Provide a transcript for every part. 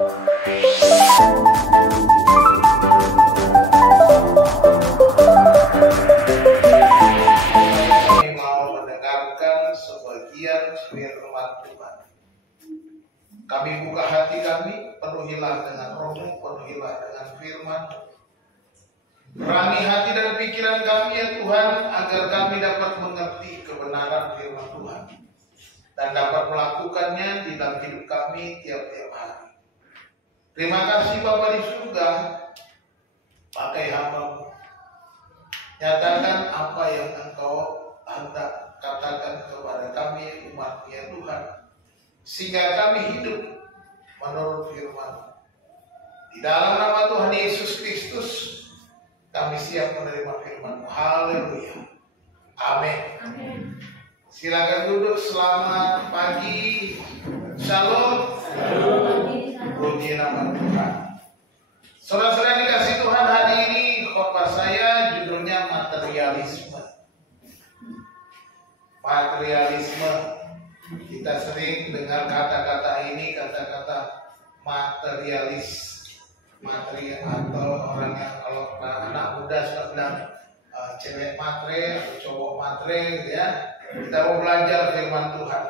mau mendengarkan sebagian firman Tuhan. Kami buka hati kami, penuhilah dengan roh-Mu, penuhilah dengan firman. Perangi hati dan pikiran kami ya Tuhan, agar kami dapat mengerti kebenaran firman Tuhan dan dapat melakukannya di dalam hidup kami tiap-tiap hari. Terima kasih Bapa di surga, pakai hamba-Mu. Nyatakan apa yang Engkau hendak katakan kepada kami umat ya Tuhan, sehingga kami hidup menurut firman. Di dalam nama Tuhan Yesus Kristus kami siap menerima firman-Mu. Haleluya. Amin. Silakan duduk. Selamat pagi. Shalom. Puji nama Tuhan. Saudara-saudara dikasih Tuhan, hari ini khotbah saya judulnya materialisme. Materialisme. Kita sering dengar kata-kata ini, kata-kata materialis. Materi atau orang yang kalau anak muda suka bilang cewek matre atau cowok matre gitu ya. Kita mau belajar firman Tuhan.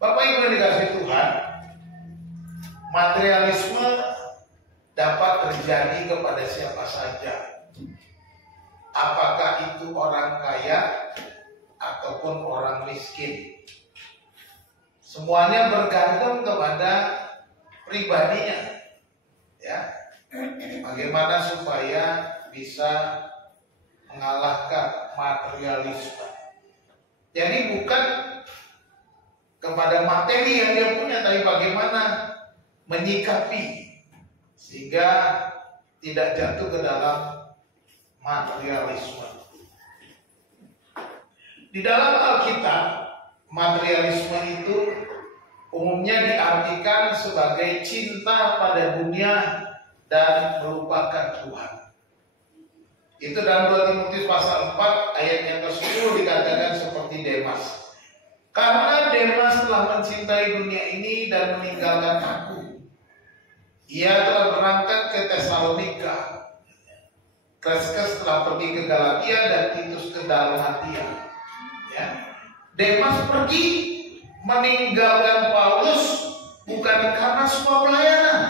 Bapak Ibu yang dikasih Tuhan, materialisme dapat terjadi kepada siapa saja. Apakah itu orang kaya ataupun orang miskin. Semuanya bergantung kepada pribadinya. Ya. Bagaimana supaya bisa mengalahkan materialisme. Jadi bukan kepada materi yang dia punya, tapi bagaimana menyikapi sehingga tidak jatuh ke dalam materialisme. Di dalam Alkitab, materialisme itu umumnya diartikan sebagai cinta pada dunia dan melupakan Tuhan. Itu dalam 2 Timotius pasal 4 ayat yang ke-10 dikatakan seperti Demas. Karena Demas telah mencintai dunia ini dan meninggalkan aku. Ia telah berangkat ke Tesalonika. Kreskes telah pergi ke Galatia dan Titus ke Dalmatia. Ya. Demas pergi meninggalkan Paulus bukan karena sebuah pelayanan,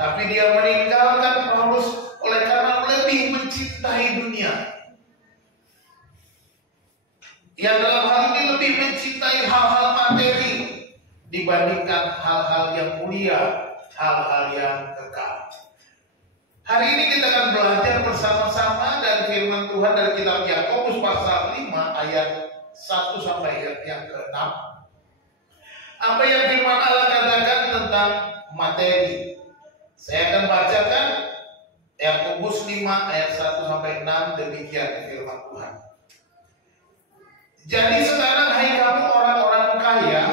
tapi dia meninggalkan Paulus oleh karena lebih mencintai dunia. Yang dalam hal ini lebih mencintai hal-hal materi dibandingkan hal-hal yang mulia, hal-hal yang kekal. Hari ini kita akan belajar bersama-sama dari firman Tuhan dari kitab Yakobus pasal 5 ayat 1 sampai ayat yang ke-6. Apa yang firman Allah katakan tentang materi. Saya akan bacakan Yakobus 5 ayat 1 sampai 6, demikian firman Tuhan. Jadi sekarang hai kamu orang-orang kaya,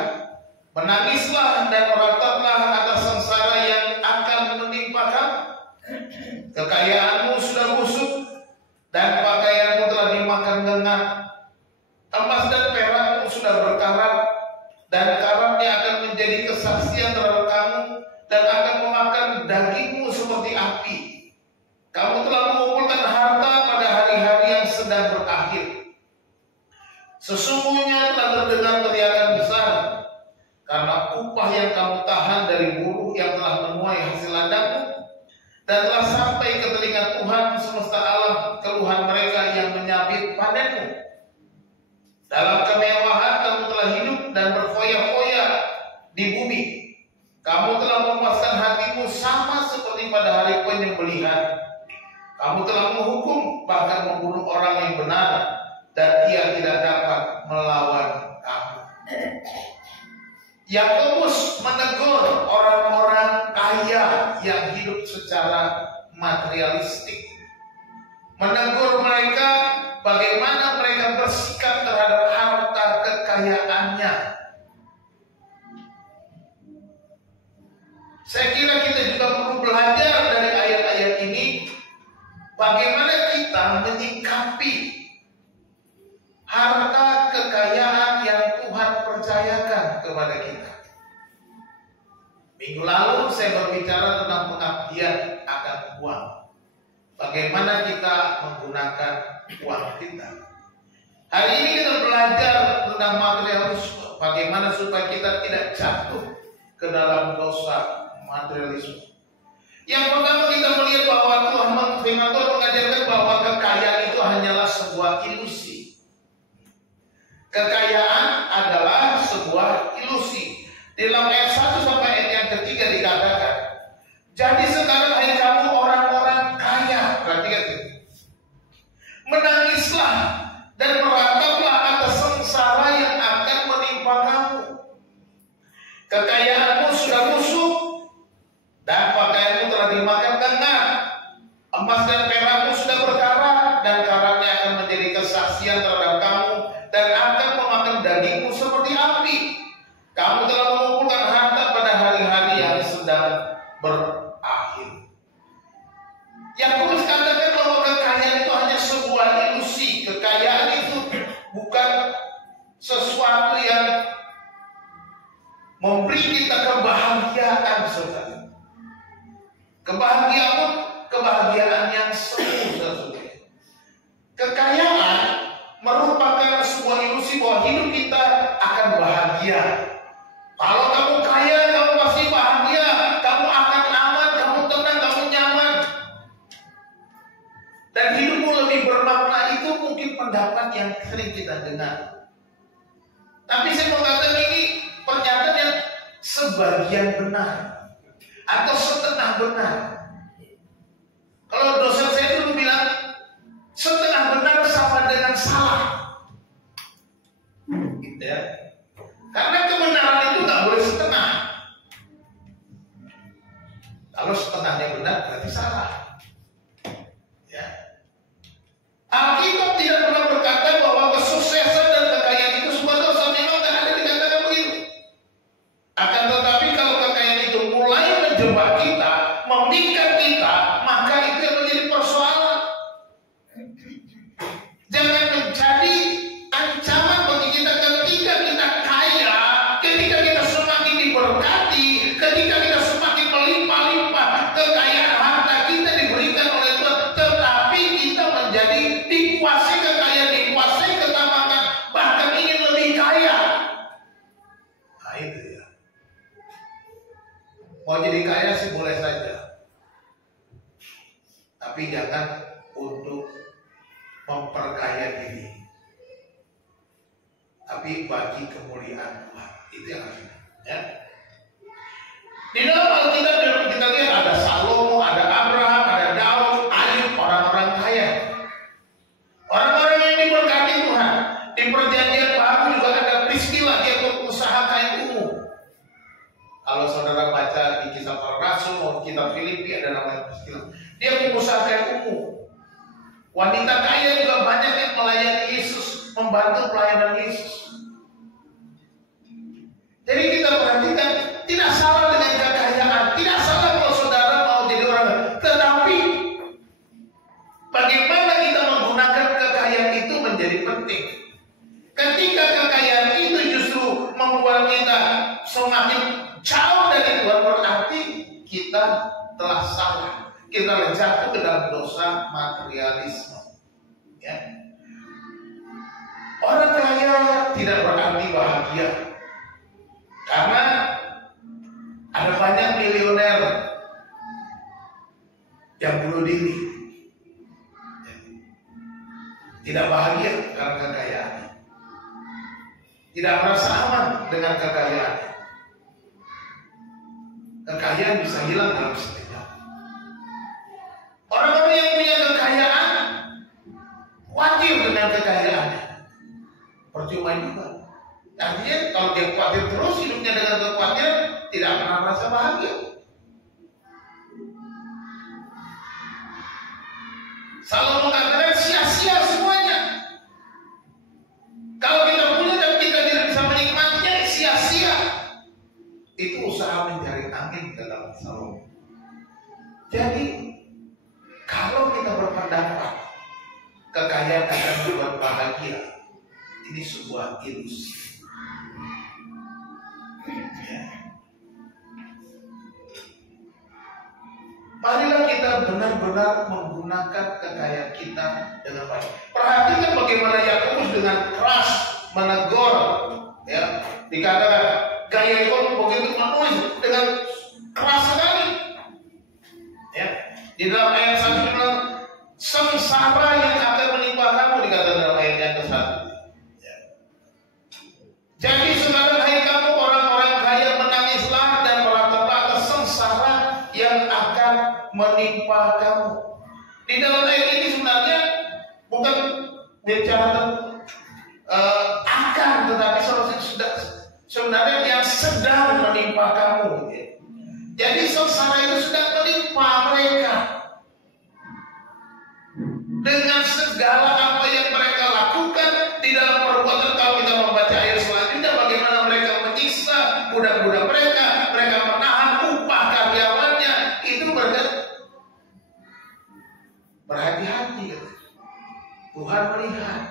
menangislah dan merataplah atas sengsara yang akan menimpa kamu. Kekayaanmu sudah busuk dan pakaianmu telah dimakan lengan. Emas dan perakmu sudah berkarat, dan karatnya akan menjadi kesaksian terhadap kamu dan akan memakan dagingmu seperti api. Kamu telah mengumpulkan harta pada hari-hari yang sedang berakhir. Sesungguhnya telah terdengar teriakan besar karena upah yang kamu tahan dari buruh yang telah menuai hasil ladangmu, dan telah sampai ke telinga Tuhan semesta alam keluhan mereka yang menyabit panenmu. Dalam kemewahan kamu telah hidup dan berfoya-foya di bumi. Kamu telah memuaskan hatimu sama seperti pada hari penyembelihan. Kamu telah menghukum bahkan membunuh orang yang benar, dan ia tidak dapat melawan kamu. Yakobus menegur orang-orang kaya yang hidup secara materialistik. Menegur mereka bagaimana mereka bersikap terhadap harta kekayaannya. Saya kira kita juga perlu belajar dari ayat-ayat ini bagaimana kita menyikapi harta kekayaan yang Tuhan percayakan kepada kita. Minggu lalu saya berbicara tentang pengabdian akan uang. Bagaimana kita menggunakan uang kita. Hari ini kita belajar tentang materialisme. Bagaimana supaya kita tidak jatuh ke dalam dosa materialisme. Yang pertama kita melihat bahwa firman Tuhan mengajarkan bahwa kekayaan itu hanyalah sebuah ilusi. Kekayaan adalah sebuah ilusi. Di dalam ayat 1 sampai ayat yang ketiga dikatakan, jadi sekarang hai kamu orang-orang kaya, perhatikan itu, menangislah dan merataplah atas sengsara yang akan menimpa kamu. Kekayaanmu sudah busuk dan pakaianmu telah dimakan kengat. Emas dan perakmu sudah berkarat dan karatnya akan menjadi kesaksian terhadap kamu dan akan memakan dagingmu seperti api. Kamu telah mengumpulkan harta pada hari-hari yang sedang berakhir. Yakobus katakan bahwa kekayaan itu hanya sebuah ilusi. Kekayaan itu bukan sesuatu yang memberi kita kebahagiaan, saudara. Kebahagiaan yang semu, saudara. Kekayaan merupakan sebuah ilusi bahwa hidup kita akan bahagia. Kalau kamu kaya, kamu pasti bahagia. Kamu akan aman, kamu tenang, kamu nyaman. Dan hidupmu lebih bermakna. Itu mungkin pendapat yang sering kita dengar. Tapi saya mau katakan ini pernyataan yang sebagian benar atau setengah benar. Kalau dosen saya dulu bilang setengah benar sama dengan salah, gitu ya. Karena kebenaran itu nggak boleh setengah. Kalau setengahnya benar berarti salah. Ya. Alkitab tidak pernah berkata bahwa kesuksesan dan kekayaan itu semua dosa. Memang tidak ada dikatakan begitu. Akan tetapi kalau kekayaan itu mulai menjebak kita, memikat kita, maka itu yang menjadi persoalan. Jangan menjadi ancaman bagi kita ketika kita kaya, ketika kita semakin diberkati, ketika kita semakin melimpah-limpah, kekayaan harta kita diberikan oleh Tuhan, tetapi kita menjadi dikuasai kekayaan, dikuasai ketamakan, bahkan ingin lebih kaya. Nah itu ya. Mau jadi kaya sih boleh saja, tapi jangan untuk memperkaya diri, tapi bagi kemuliaan Tuhan. Itu yang harus ya. Di dalam Alkitab kita lihat ada Salomo, ada Abraham, ada Daud, Ayub, orang-orang kaya, orang-orang yang diberkati Tuhan. Di Perjanjian Baru juga ada Priscilla, dia pengusaha kain ungu. Kalau saudara baca di Kisah Para Rasul maupun kitab Filipi ada namanya Priscilla, dia pengusaha kain ungu. Wanita kaya juga banyak yang melayani Yesus, membantu pelayanan Yesus. Jadi kita perhatikan, tidak salah dengan kekayaan, tidak salah kalau saudara mau jadi orang, tetapi bagaimana kita menggunakan kekayaan itu menjadi penting. Ketika kekayaan itu justru membuat kita semakin jauh dari Tuhan, berarti kita telah salah. Kita jatuh ke dalam dosa materialisme. Ya. Orang kaya tidak berarti bahagia, karena ada banyak milioner yang bunuh diri, tidak bahagia karena kekayaan, tidak merasa aman dengan kekayaan. Kekayaan bisa hilang dalam sekejap. Orang-orang yang punya kekayaan khawatir dengan kekayaannya, percuma juga. Artinya kalau dia khawatir terus hidupnya dengan kekhawatiran, tidak pernah merasa bahagia. Salomo mengatakan sia-sia semuanya. Kalau kita punya tapi kita tidak bisa menikmatinya, sia-sia. Itu usaha mencari angin dalam Salomo. Jadi kalau kita berpendapat kekayaan akan membuat bahagia, ini sebuah ilusi. Ya. Marilah kita benar-benar menggunakan kekayaan kita dengan baik. Perhatikan bagaimana Yakobus dengan keras menegur, ya, dikatakan gaya itu begitu menulis dengan keras sekali. Ya, di dalam ayat 1 bilang sengsara yang akan menimpa kamu, dikatakan dalam ayat yang ke-1. Ya. Jadi saudara, hai kamu orang-orang kaya, menangislah dan merataplah atas sengsara yang akan menimpa kamu. Di dalam ayat ini sebenarnya bukan bicara akan, tetapi sebenarnya yang sedang menimpa kamu. Jadi sengsara itu sedang menimpa mereka dengan segala apa yang mereka lakukan di dalam perbuatan. Kalau kita membaca ayat selanjutnya, bagaimana mereka menyiksa budak-budak mereka menahan upah karyawannya, itu berhati-hati. Tuhan melihat,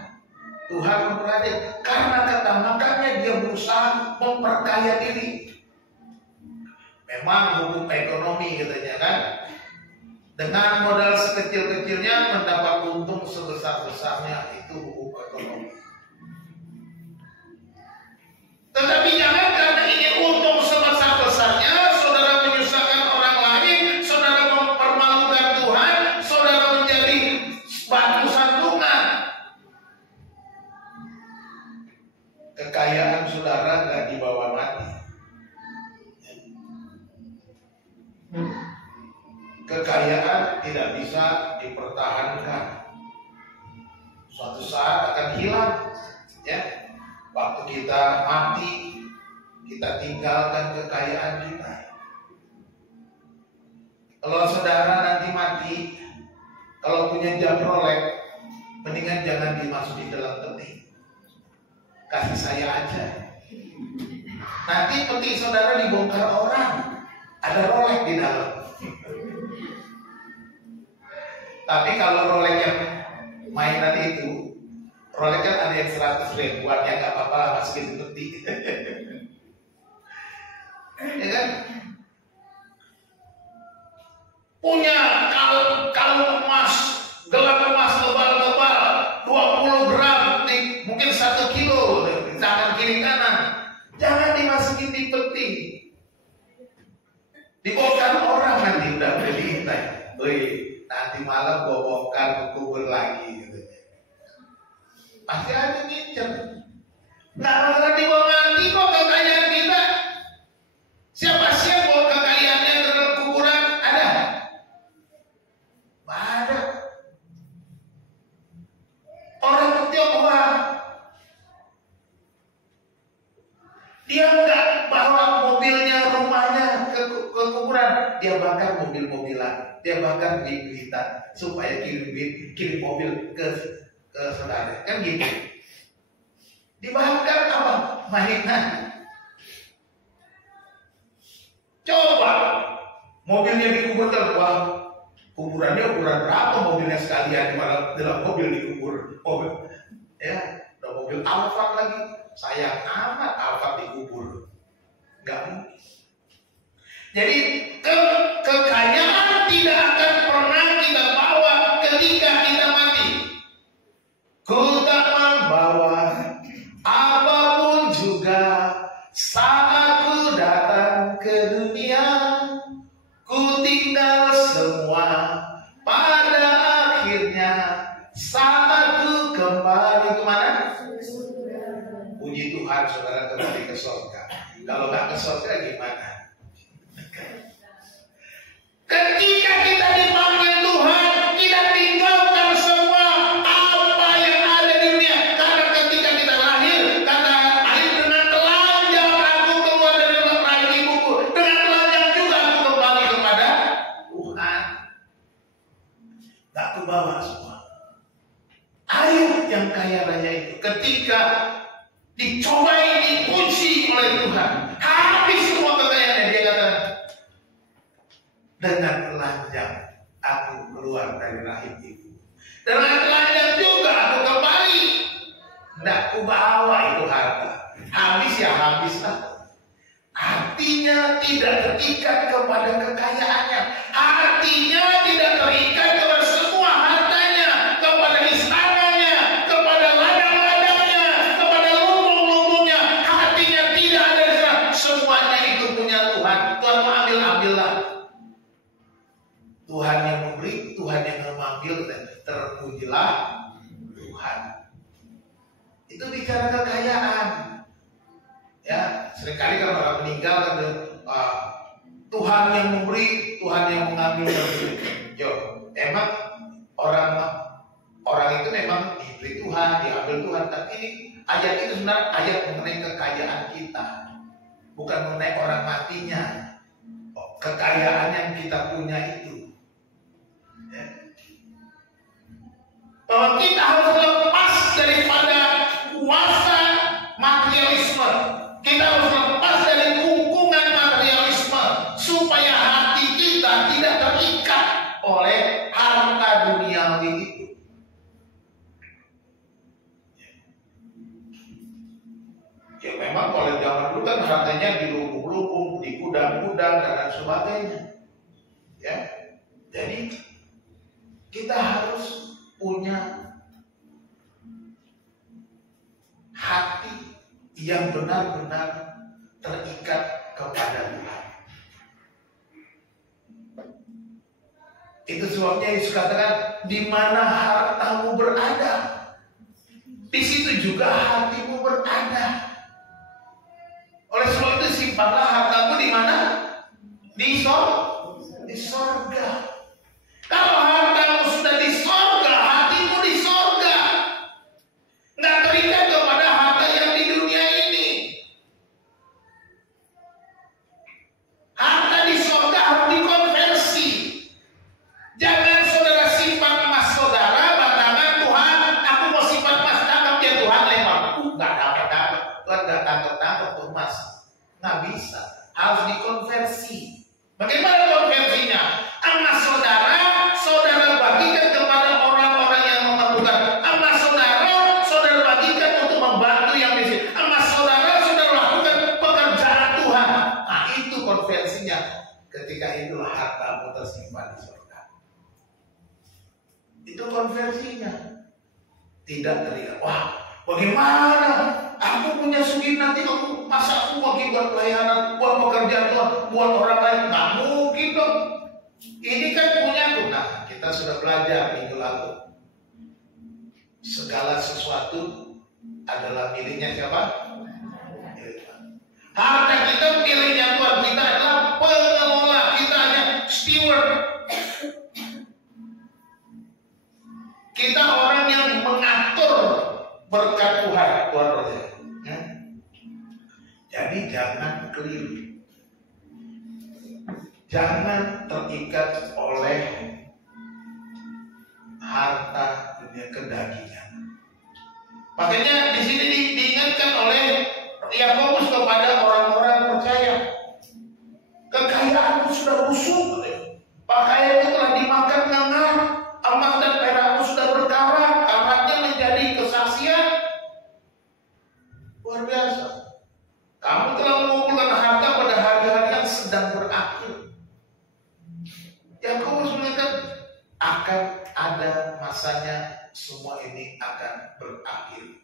Tuhan memperhatikan, karena ketamakannya dia berusaha memperkaya diri. Memang hukum ekonomi katanya kan, dengan modal sekecil-kecilnya mendapat untung sebesar-besarnya, itu hukum ekonomi. Tetapi jangan karena ingin untung sebesar-besarnya saudara menyusahkan orang lain, saudara mempermalukan Tuhan, saudara menjadi batu sandungan. Kekayaan saudara gak dibawa mati. Kekayaan tidak bisa dipertahankan. Suatu saat akan hilang. Ya, waktu kita mati, kita tinggalkan kekayaan kita. Kalau saudara nanti mati, kalau punya jam Rolex, mendingan jangan dimasukin dalam peti. Kasih saya aja. Nanti peti saudara dibongkar orang, ada Rolex di dalam. Tapi kalau Rolex yang mainan itu, Rolex kan ada yang 100 ribuan, ya nggak apa-apa masukin peti. Ya kan? Punya kalung emas, gelang emas tebal-tebal 20 gram, mungkin 1 kilo di tangan kiri kanan, jangan dimasukin di peti. Dibongkar orang nanti udah berita. Nanti malam gua bongkar, kubur lagi gitu. Pasti ada ngincer. Nggak bakal dibawa mati kok kekayaan kita. Siapa sih yang bawa kekayaannya ke dalam kuburan? Ada? Ada. Orang Tionghoa, dia nggak bawa mobilnya, rumahnya ke kuburan, dia bakar mobil-mobilan. Dia bakar duit-duitan supaya kirim mobil ke saudara, kan gitu. Dibakar apa? Mainan. Coba mobilnya dikuburkan, wah, kuburannya ukuran berapa mobilnya sekalian, dalam mobil dikubur. Mobil, ya, ada mobil Alphard lagi. Sayang amat Alphard dikubur. Nggak mungkin. Jadi kekayaan tidak akan pernah kita bawa ketika kita mati. Ku tak membawa apapun juga saat ku datang ke dunia. Ku tinggal semua pada akhirnya saat ku kembali kemana? Puji Tuhan saudara kembali ke surga. Kalau nggak ke surga gimana? Ketika kita dipanggil Tuhan, kita tinggalkan semua apa yang ada di dunia. Karena ketika kita lahir, kata air dengan telanjang aku keluar dari rahim ibuku, dengan telanjang juga aku kembali kepada Tuhan. Tak kubawa semua. Air yang kaya raya itu ketika dicobai, dipuji oleh Tuhan, habis semua kekayaannya, dia kata, dengan telanjang aku keluar dari rahim ibu. Dengan telanjang juga aku kembali. Tidak kubawa itu harta. Habis ya habislah. Artinya tidak terikat kepada kekayaannya. Harta hatinya tidak terikat kepada semua hartanya, kepada istananya, kepada ladang-ladangnya, kepada lumbung-lumbungnya. Hatinya tidak ada di sana. Semuanya itu punya Tuhan. Tuhan mau ambil-ambillah. Tuhan yang memberi, Tuhan yang mengambil, dan terpujilah Tuhan. Itu bicara kekayaan. Ya, seringkali kalau orang meninggal kan Tuhan yang memberi, Tuhan yang mengambil. Yo, emang orang itu memang diberi Tuhan, diambil Tuhan. Tapi ini ayat itu sebenarnya ayat mengenai kekayaan kita, bukan mengenai orang matinya. Kekayaan yang kita punya itu, ya. Bahwa kita harus lepas daripada kuasa materialisme. Kita harus lepas dari kungkungan materialisme supaya hati kita tidak terikat oleh harta duniawi itu. Ya memang kalau zaman dulu kan hartanya di lubung-lubung, di gudang-gudang dan lain sebagainya. Ya, jadi kita harus punya hati yang benar-benar terikat kepada Tuhan. Itu sebabnya Yesus katakan, di mana hartamu berada, di situ juga hatimu berada. Oleh sebab itu simpanlah hartamu di mana? Di sorga. Kalau hartamu sudah di sorga, hatimu di sorga. Nggak terikat kepada harta yang di dunia ini. Harta di sorga harus dikonversi. Jangan saudara simpan emas saudara, batangan Tuhan, aku mau simpan emas, tangkap ya Tuhan lewat. Nggak dapat. Tuhan nggak tangkap tuh emas. Nggak bisa. Harus dikonversi. Bagaimana konversinya? Emas saudara bagikan kepada orang-orang yang memerlukan. Emas saudara bagikan untuk membantu yang miskin. Emas saudara lakukan pekerjaan Tuhan. Nah itu konversinya. Ketika itulah hartamu tersimpan di surga. Itu konversinya. Tidak terikat. Wah, bagaimana? Aku punya segini, nanti aku masa aku bagi buat pelayanan, buat pekerjaan Tuhan, buat orang lain. Nggak mungkin dong. Ini kan punya Tuhan. Nah, kita sudah belajar minggu lalu. Segala sesuatu adalah miliknya siapa? Milik Tuhan. Harta kita miliknya Tuhan. Kita adalah pengelola. Kita hanya steward. Kita orang yang mengatur berkat Tuhan. Tuhan berkata. Jadi jangan keliru. Jangan terikat oleh harta dunia kedagingan. Makanya di sini diingatkan oleh Yakobus kepada orang-orang percaya. Kekayaanmu sudah busuk, pakaianmu telah dimakan ngangah, emas dan perakmu sudah berkarat, karatnya menjadi kesaksian. Luar biasa. Kamu telah mengumpulkan harta pada hari-hari yang sedang berakhir. Yakobus mengatakan akan ada masanya, semua ini akan berakhir.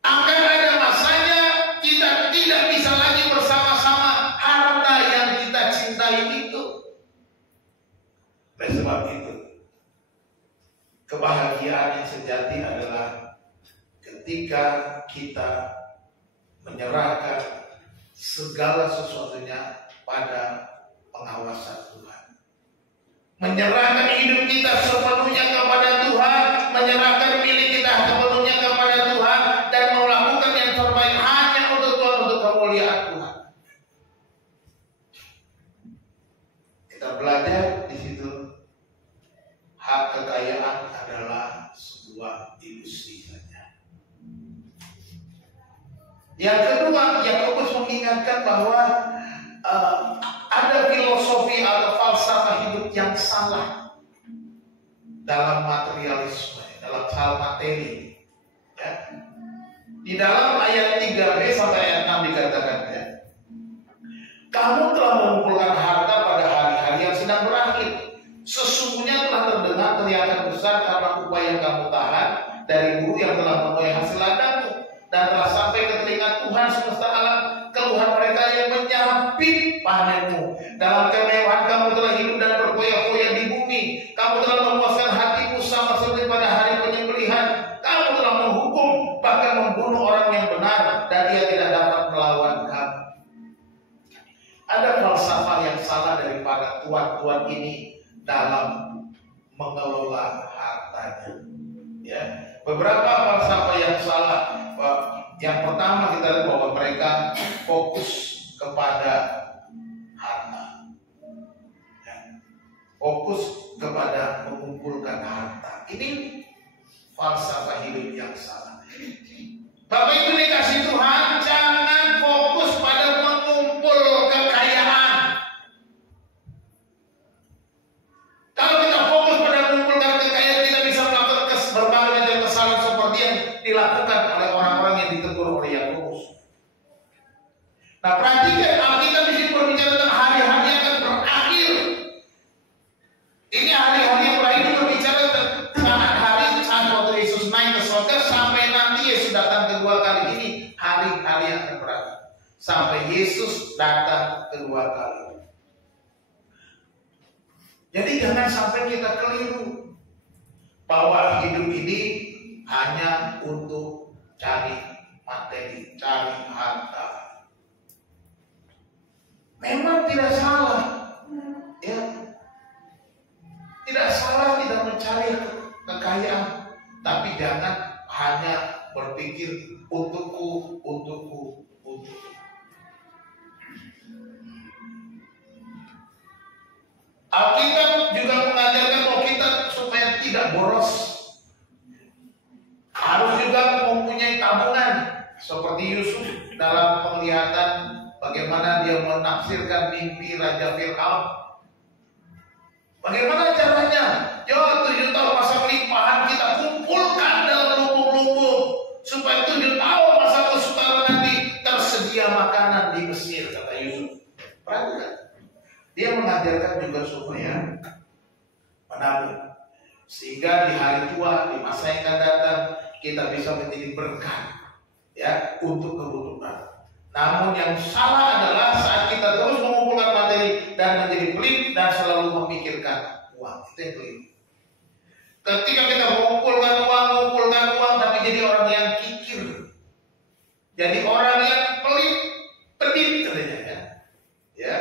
Akan ada masanya kita tidak bisa lagi bersama-sama harta yang kita cintai itu. Oleh sebab itu, kebahagiaan yang sejati adalah ketika kita menyerahkan segala sesuatunya pada pengawasan Tuhan. Menyerahkan hidup kita sepenuhnya kepada Tuhan, menyerahkan milik kita sepenuhnya kepada Tuhan, dan melakukan yang terbaik hanya untuk Tuhan, untuk kemuliaan Tuhan. Kita belajar di situ, hak kekayaan adalah sebuah ilusi saja. Yang kedua, Yakobus mengingatkan bahwa ada filosofi atau falsafah hidup yang salah dalam materialisme, dalam hal materi. Ya. Di dalam ayat 3b sampai ayat 6 dikatakan, ya, kamu telah mengumpulkan harta panenmu. Dalam kemewahan kamu telah hidup dan berfoya-foya di bumi. Kamu telah memuaskan hatimu sama seperti pada hari penyembelihan. Kamu telah menghukum, bahkan membunuh orang yang benar, dan dia tidak dapat melawan kamu. Ada falsafah yang salah daripada tuan-tuan ini dalam mengelola hartanya. Ya, beberapa falsafah yang salah. Yang pertama kita lihat bahwa mereka fokus kepada harta. Ya, fokus kepada mengumpulkan harta. Ini falsafah hidup yang salah. Bapak Ibu dikasih Tuhan, jangan fokus pada mengumpul kekayaan. Kalau kita fokus pada mengumpulkan kekayaan, kita bisa melakukan berbagai macam kesalahan seperti yang dilakukan oleh orang-orang yang ditegur oleh Yakobus. Nah, perhatikan Alkitab di sini berbicara tentang hari-hari yang akan berakhir. Ini hari-hari yang berakhir berbicara tentang hari saat waktu Yesus naik ke surga sampai nanti Yesus datang kedua kali. Ini hari-hari yang akan berakhir sampai Yesus datang kedua kali. Jadi jangan sampai kita keliru bahwa hidup ini hanya untuk cari materi, cari harta. Memang tidak salah, ya, tidak salah tidak mencari kekayaan, tapi jangan hanya berpikir untukku. Alkitab juga mengajarkan bahwa kita supaya tidak boros harus juga mempunyai tabungan, seperti Yusuf dalam penglihatan bagaimana dia menafsirkan mimpi Raja Fir'aun. Bagaimana caranya? Ya, 7 tahun masa kelimpahan kita kumpulkan dalam lumbung-lumbung supaya 7 tahun masa kesukaran nanti tersedia makanan di Mesir, kata Yusuf. Perhatikan. Dia mengajarkan juga supaya menabung, sehingga di hari tua, di masa yang akan datang, kita bisa menjadi berkat, ya, untuk kebutuhan. Namun yang salah adalah saat kita terus mengumpulkan materi dan menjadi pelit dan selalu memikirkan uang. Itu yang keliru. Ketika kita mengumpulkan uang, tapi jadi orang yang kikir, jadi orang yang pelit katanya, ya.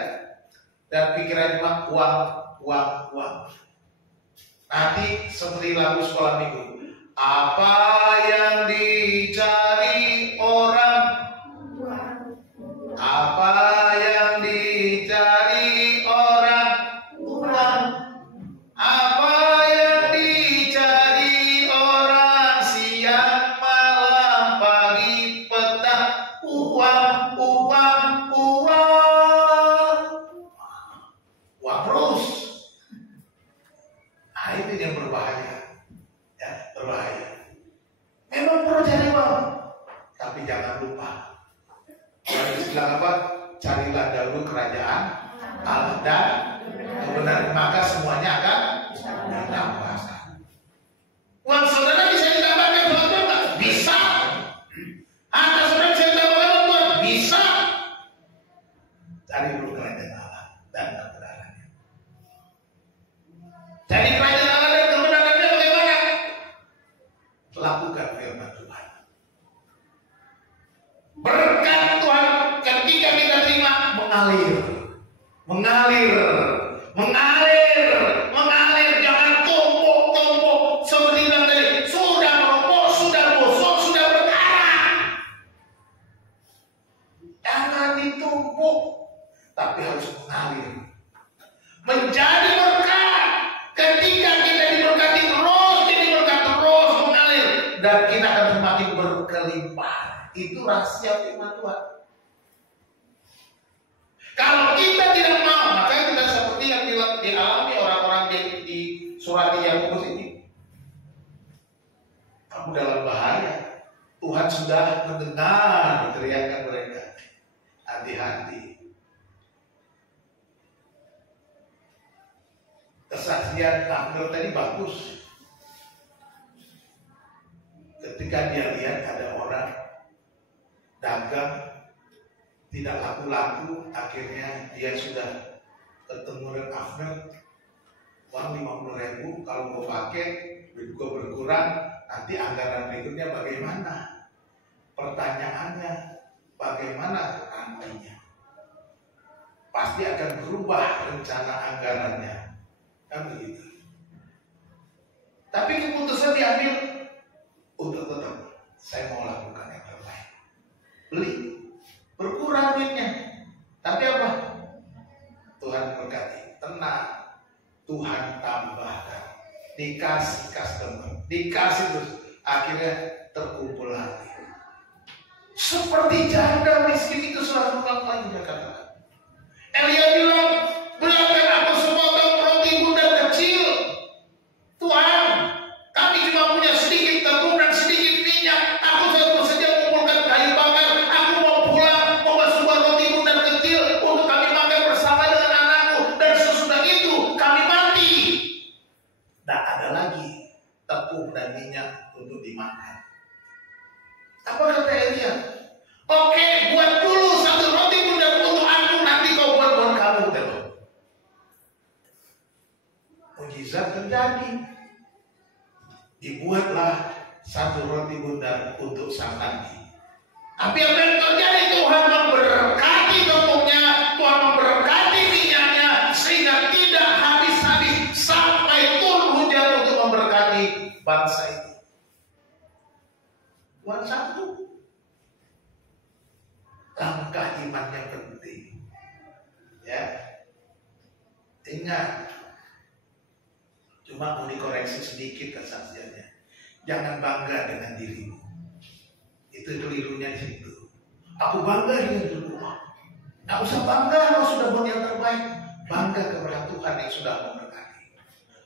Dan pikiran cuma uang. Nanti seperti lagu sekolah minggu. Apa yang dicari orang? Apa yang dicari orang? Uang. Apa yang dicari orang? Siang, malam, pagi, petang. Uang. Uang terus. Nah, itu yang berbahaya. Ya, berbahaya. Memang perlu cari uang, tapi jangan lupa. Kalau istilah apa? Carilah dahulu kerajaan Allah dan kebenaran, maka semuanya akan ditambahkan. Uang saudara bisa ditambahkan betul nggak? Bisa. Harta saudara bisa ditambahkan betul? Bisa. Cari dulu kerajaan Allah dan kebenarannya. Cari kerajaan Allah dan kebenarannya bagaimana? Lakukan firman Tuhan. Berkat Tuhan ketika kita terima mengalir, jangan tumpuk seperti yang tadi, sudah merompok, sudah bosok, sudah berkarat. Jangan ditumpuk, tapi harus mengalir, menjadi berkat. Ketika kita diberkati terus, jadi berkat terus mengalir, dan kita akan semakin berkelimpahan. Itu rahasia firman Tuhan. Kalau kita tidak mau, maka kita seperti yang dialami orang-orang di surat Yakobus ini. Kamu dalam bahaya. Tuhan sudah mendengar teriakan mereka. Hati-hati. Kesaksian Abner tadi bagus. Ketika dia lihat ada orang dagang tidak laku-laku, akhirnya dia sudah ketemu dengan Afner, uang 50.000, kalau gue pakai duit gue berkurang, nanti anggaran berikutnya bagaimana? Pertanyaannya, bagaimana nantinya? Pasti akan berubah rencana anggarannya, kan begitu. Tapi keputusan diambil untuk tetap saya mau lakukan yang terbaik, beli, berkurang duitnya, tapi apa? Tuhan berkati, tenang, Tuhan tambahkan, dikasih customer, dikasih terus, akhirnya terkumpul lagi. Seperti janda miskin itu selalu lagi berkata. Elia bilang, berikan aku sepotong roti bundar kecil. Tuhan, kami cuma punya sedikit tepung dan sedikit minyak. Aku baru saja mengumpulkan kayu bakar. Aku mau pulang, mau sebuah roti bundar kecil untuk kami makan bersama dengan anakku. Dan sesudah itu kami mati. Nah, ada lagi tepung dan minyak untuk dimakan. Apa kata Elia? Oke, buat dulu satu roti bundar untuk aku, nanti kau buat kamu. Mujizat terjadi. Dibuatlah satu roti bundar untuk sang nabi. Tapi apa yang terjadi? Tuhan memberkati tepungnya, Tuhan memberkati minyaknya, sehingga tidak habis-habis sampai turun hujan untuk memberkati bangsa itu. Buat satu. Langkah iman yang penting, ya. Ingat, cuma mau dikoreksi sedikit kesaksiannya. Jangan bangga dengan dirimu. Itu kelirunya di situ. Aku bangga dengan dirimu. Nggak usah bangga, kalau sudah buat yang terbaik. Bangga kepada Tuhan yang sudah memberkati,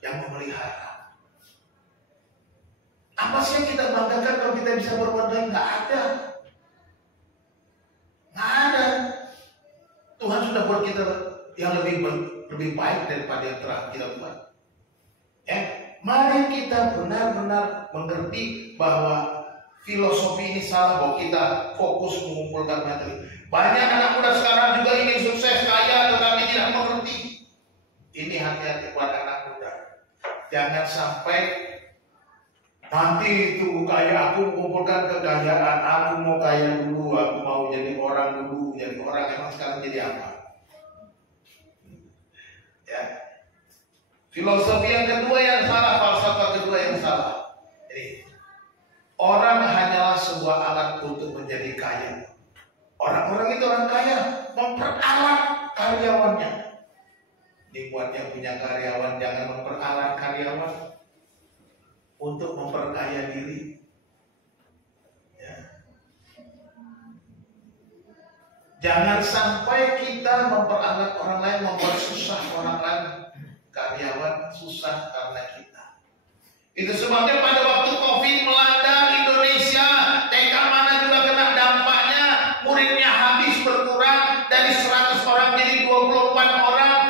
yang memelihara. Apa sih yang kita banggakan kalau kita bisa berbuat baik? Nggak ada. Nggak ada. Tuhan sudah buat kita yang lebih baik daripada yang telah kita buat. Mari kita benar-benar mengerti bahwa filosofi ini salah, bahwa kita fokus mengumpulkan materi. Banyak anak muda sekarang juga ingin sukses, kaya, tetapi tidak mengerti. Ini hati-hati buat anak muda. Jangan sampai nanti tunggu kaya, aku mengumpulkan kekayaan, aku mau kaya dulu, aku mau jadi orang dulu, jadi orang. Emang sekarang jadi apa? Ya. Filosofi yang kedua yang salah, falsafah kedua yang salah. Jadi, orang hanyalah sebuah alat untuk menjadi kaya. Orang-orang itu orang kaya, memperalat karyawannya. Dibuat yang punya karyawan, jangan memperalat karyawan untuk memperkaya diri. Ya. Jangan sampai kita memperalat orang lain, membuat susah orang lain. Karyawan susah karena kita. Itu sebabnya pada waktu COVID melanda Indonesia, TK mana juga kena dampaknya. Muridnya habis berkurang, dari 100 orang jadi 24 orang.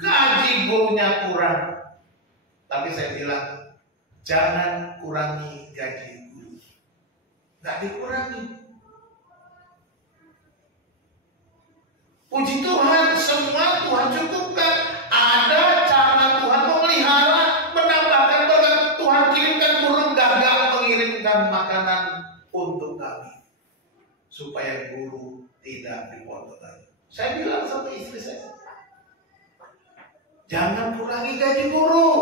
Gaji gurunya kurang. Tapi saya bilang, jangan kurangi gaji guru. Nggak dikurangi. Puji Tuhan, semua Tuhan cukupkan. Ada cara Tuhan memelihara, menambahkan berkat. Tuhan kirimkan burung gagak mengirimkan makanan untuk kami, supaya guru tidak dipotong. Saya bilang sama istri saya, jangan kurangi gaji guru.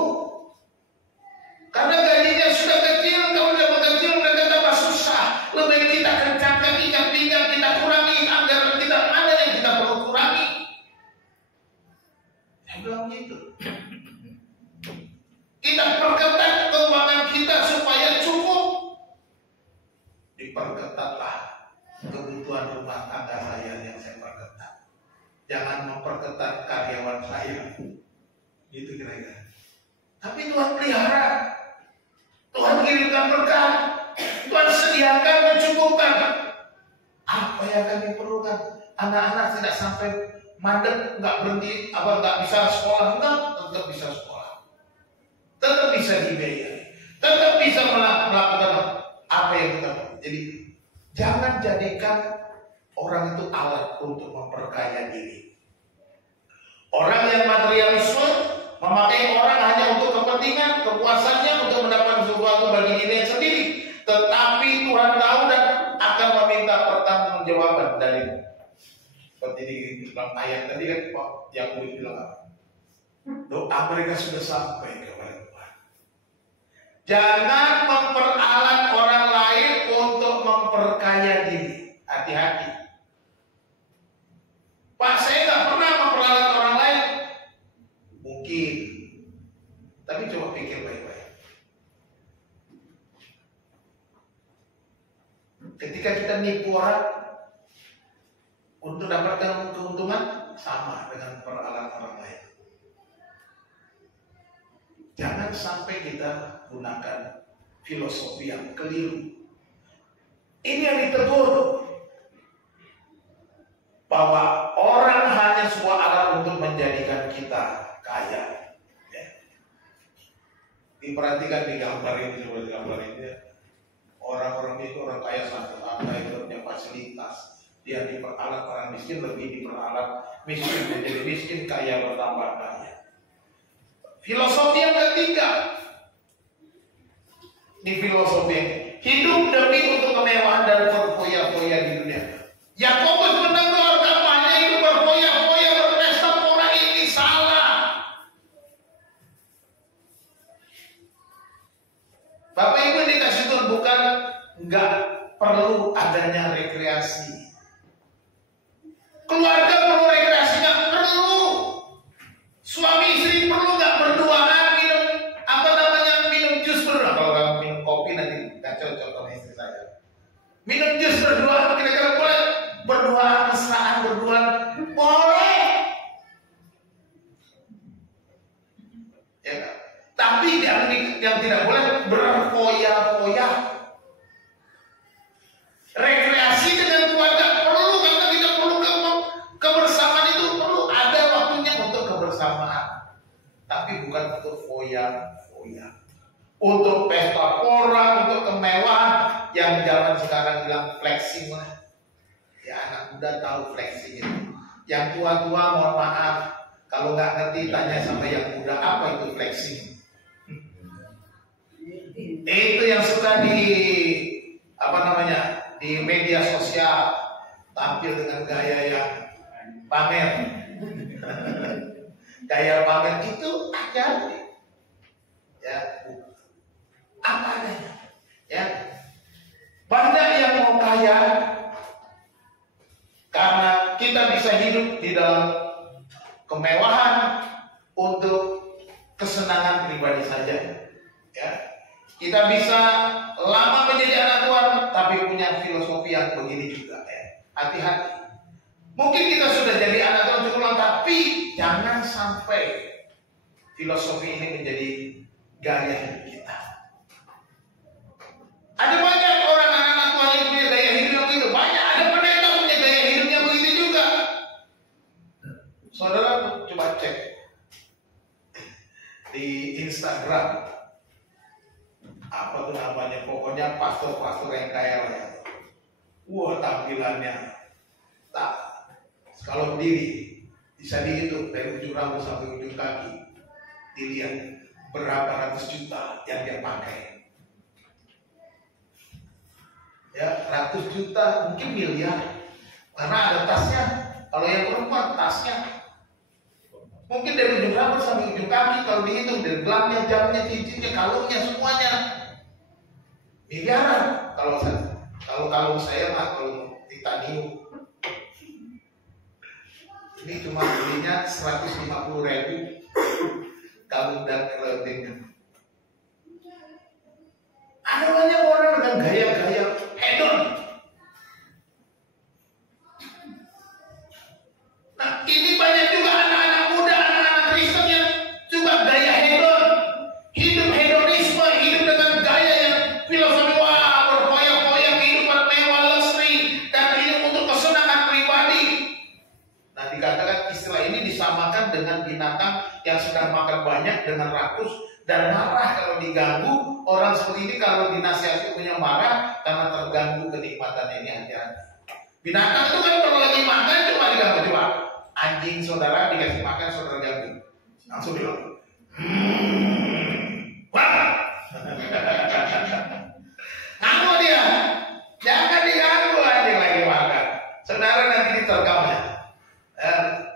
Karena gajinya sudah kecil, kalau udah kecil mereka tambah susah. Lebih kita kencangkan pinggang-pinggang, kita kurangi anggaran kita, mana yang kita perlu kurangi. Saya bilang gitu. Kita perketat keuangan kita supaya cukup. Diperketatlah kebutuhan rumah tangga saya yang saya perketat. Jangan memperketat karyawan saya. Gitu kira-kira. Tapi Tuhan pelihara. Tuhan kirimkan berkat, Tuhan sediakan, mencukupkan. Apa yang kami perlukan? Anak-anak tidak sampai mandek, nggak berhenti, nggak bisa sekolah, enggak, tetap bisa sekolah, tetap bisa dibiayai, tetap bisa melakukan apa yang kita mau. Jadi jangan jadikan Orang itu alat untuk memperkaya diri. Orang yang materialisme memakai orang hanya untuk kepentingan, kepuasannya, untuk mendapatkan sesuatu bagi dirinya sendiri. Tetapi Tuhan tahu dan akan meminta pertanggungjawaban darimu. Seperti di dalam ayat tadi kan Yakobus bilang apa? Doa mereka sudah sampai kepada Tuhan. Jangan memperalat orang lain untuk memperkaya diri. Hati-hati. Pak, saya nggak pernah memperalat orang lain. Mungkin, tapi coba pikir baik-baik. Ketika kita nipu orang untuk dapatkan keuntungan, sama dengan peralat orang lain. Jangan sampai kita gunakan filosofi yang keliru. Ini yang ditegur, bahwa orang hanya sebuah alat untuk menjadikan kita kaya. Ya. Diperhatikan di gambar ini, seperti gambar ini. Ya. Orang-orang itu orang kaya santai-santai, punya fasilitas. Dia diperalat, orang miskin lebih diperalat. Miskin menjadi miskin, kaya bertambah kaya. Filosofi yang ketiga, di filosofi hidup demi untuk kemewahan dan berfoya-foya di dunia. Yakobus menegur kampanye itu berfoya-foya, berpesta pora, ini salah. Bapak Ibu dikasih Tuhan, bukan nggak perlu adanya rekreasi. Keluarga perlu rekreasi, nggak perlu. Suami istri perlu nggak berduaan minum minum jus berdua. Kalau minum kopi nanti nggak cocok sama istri saya. Minum jus berdua, kira-kira boleh berduaan, mesraan berduaan, boleh. Ya, tapi yang tidak boleh berfoya-foya. Rekreasi dengan keluarga perlu, karena kita perlu kebersamaan itu perlu, ada waktunya untuk kebersamaan, tapi bukan untuk foya-foya, untuk pesta pora, untuk kemewahan yang zaman sekarang bilang flexing lah. Ya, anak muda tahu flexing itu. Yang tua-tua mohon maaf, kalau nggak ngerti tanya sama yang muda, apa itu flexing? Itu yang suka di media sosial, tampil dengan gaya yang pamer. Gaya pamer itu aja, ya, apa adanya, ya. Banyak yang mau kaya karena kita bisa hidup di dalam kemewahan untuk kesenangan pribadi saja, ya. Kita bisa lama menjadi anak Tuhan, tapi punya filosofi yang begini juga, ya. Hati-hati. Mungkin kita sudah jadi anak Tuhan cukup lama, tapi jangan sampai filosofi ini menjadi gaya hidup kita. Ada banyak orang anak-anak Tuhan yang punya gaya hidup yang begitu. Banyak, ada pendeta punya gaya hidupnya begitu juga. Saudara coba cek di Instagram, apa tuh namanya, pokoknya pastor-pastor yang kaya raya. Wah, tampilannya tak, kalau berdiri bisa dihitung dari ujung rambut sampai ujung kaki, dilihat berapa ratus juta yang dia pakai. Ya, ratus juta, mungkin miliar, karena ada tasnya. Kalau yang perempuan, tasnya mungkin dari ujung rambut sampai ujung kaki, kalau dihitung dari gelangnya, jamnya, cincinnya, kalungnya, semuanya miliaran. Kalau kalung saya mah kalung titanium, ini cuma belinya 150.000 kalung dan clothingnya. Ada banyak orang dengan gaya-gaya hedon. Nah, ini banyak juga anak-anak muda, anak-anak Kristen yang juga gaya hedon, hidup hedonisme, hidup dengan gaya yang filosofi berfoya-foya, kehidupan mewah, lesri, dan hidup untuk kesenangan pribadi. Nah, dikatakan istilah ini disamakan dengan binatang yang sedang makan banyak dengan rakus dan marah kalau diganggu. Orang seperti ini kalau dinasihati punya marah karena terganggu kenikmatannya. Ini hati-hati. Binatang itu kan kalau lagi makan cuma diganggu. Coba anjing saudara dikasih makan saudara ganggu, langsung bilang, wah, ngaku dia, jangan diganggu anjing lagi makan. Saudara nanti diterkamnya.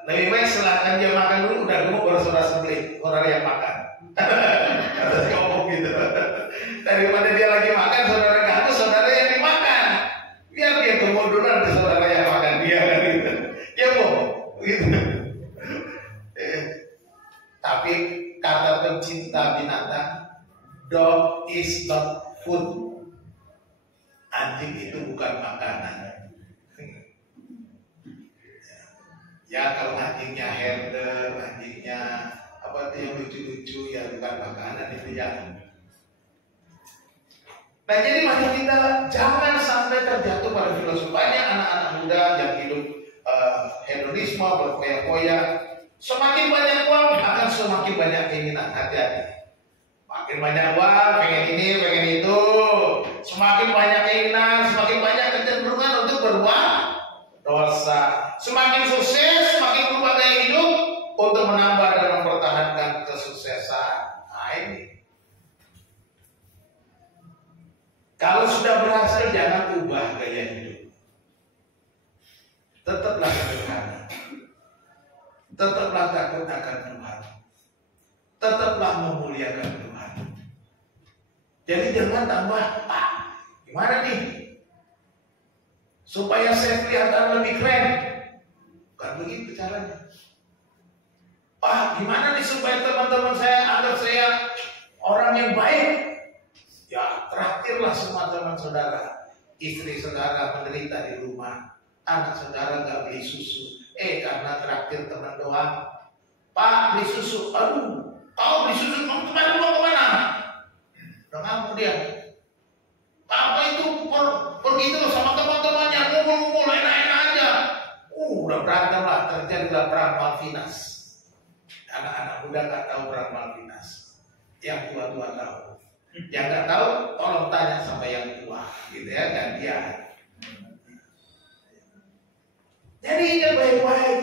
Lebih baik silahkan dia makan dulu, udah gemuk baru saudara sembelih, saudara yang makan. Harus ngomong gitu. Daripada dia lagi makan, saudara ganggu, saudara yang dimakan. Biar dia gemuk dulu, nanti saudara yang makan dia kan gitu. Ya bu, gitu. Tapi kata pencinta binatang, dog is not food. Anjing itu bukan makanan. Ya kalau anjingnya herder, anjingnya apa tuh yang lucu-lucu ya bukan makanan itu ya. Nah jadi mari kita jangan sampai terjatuh pada filosofi. Banyak anak-anak muda yang hidup hedonisme, berfoya-foya. Semakin banyak uang akan semakin banyak keinginan. Hati-hati. Makin banyak uang, pengen ini, pengen itu. Semakin banyak keinginan, semakin banyak kecenderungan untuk berbuat dosa. Semakin sukses, semakin berubah gaya hidup untuk menambah dan mempertahankan kesuksesan. Nah ini. Kalau sudah berhasil, jangan ubah gaya hidup. Tetaplah sederhana. Tetaplah takut akan Tuhan. Tetaplah memuliakan Tuhan. Jadi jangan tambah, gimana nih? Supaya saya kelihatan lebih keren. Bukan begitu caranya. Gimana nih supaya teman-teman saya anggap saya orang yang baik? Ya, traktirlah semua teman saudara. Istri saudara menderita di rumah. Anak saudara gak beli susu. Karena traktir teman doang. Pak, beli susu. Aduh, kau beli susu, mau kemana? Udah ngaku dia. Apa itu pergi terus sama teman-temannya, ngumpul-ngumpul, enak-enak aja. Udah berantem lah, terjadilah perang Malvinas. Anak-anak muda gak tahu perang Malvinas. Yang tua-tua tahu. Yang gak tahu, tolong tanya sama yang tua, gitu ya, gantian. Jadi ingat baik-baik.